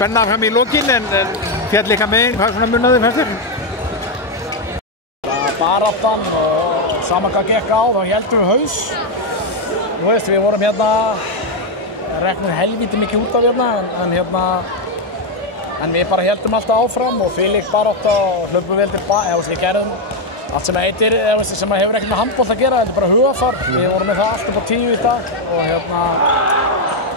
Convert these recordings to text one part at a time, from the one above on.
spenna fram í lokin en fjall líka megin, hvað svona munnaði fannst þér? Baráttan og sama hvað gekk á, þá héldum við haus. Þú veist, við vorum hérna, reknum helvíti mikið út af hérna, en við bara héldum alltaf áfram og þvílík barátta og hlupum vel til við gerðum allt sem heitir, sem hefur ekkert með handbolta að gera, þetta er bara hugafar. Við vorum með það allt upp á 10 í dag og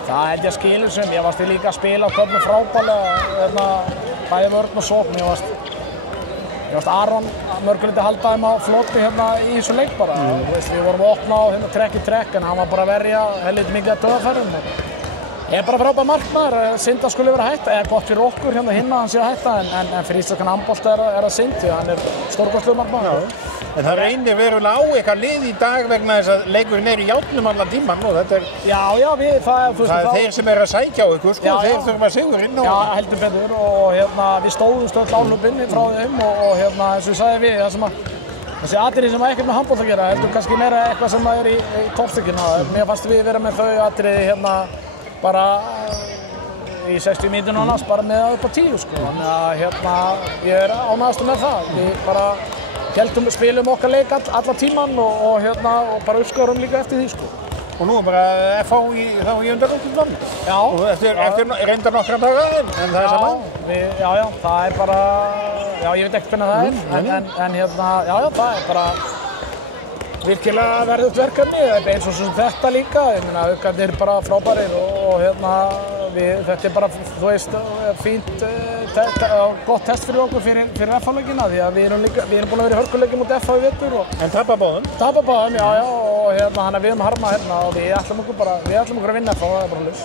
það held ég að skilur sem. Ég varst líka að spila á köfnum frábærlega, bæði vörn og sókn. Ég varst Aron mörguleiti að halda þeim á floti í þessu leik bara. Við vorum að opna á trekk í trekk en hann var bara að verja helviti mikið að döðafærum. Ég er bara frábær markmaður, synd að skuli vera hætta, eða gott fyrir okkur hinna hann sé að hætta en fyrir íslenskan handbolta er það synd því hann er stórkostlegur markmaður. En það reynir verulega á eitthvað lið í dag vegna þess að leikurinn er í járnum allan tíman og þetta er... Já, það er þeir sem er að sækja á ykkur, sko, þeir þurfa að sigurinn og... Já, heldur betur og við stóðumst öll álupinn frá þeim og eins og ég sagði við, þessi atriði sem ekkert með handbolta að gera, heldur kannski meira eitthvað sem er í toppstykkinu. Mér fannst við vera með þau atriði bara í 60 mínútur annars, bara með upp á 10 sko. Þannig að ég er ánægðastur með það. Við bara spilum okkar leik alla tíman og bara uppskorum líka eftir því sko. Og nú er bara FH í undanúrslitum. Já. Og eftir reyndar nokkra daga en það er saman. Já, það er bara, ég veit ekkert hvernig það er, en það er bara virkilega verðugt verkefni, eins og þetta líka. Ég meina, Haukarnir eru bara frábærir og þetta er bara, þú veist, fínt, gott test fyrir okkur fyrir FH-leikina því að við erum búin að vera í hörkuleiki mútið FH í vetur. En tapa báðum? Tapa báðum, já, og þannig að við erum harma og við ætlum okkur að vinna FH, það er bara laus.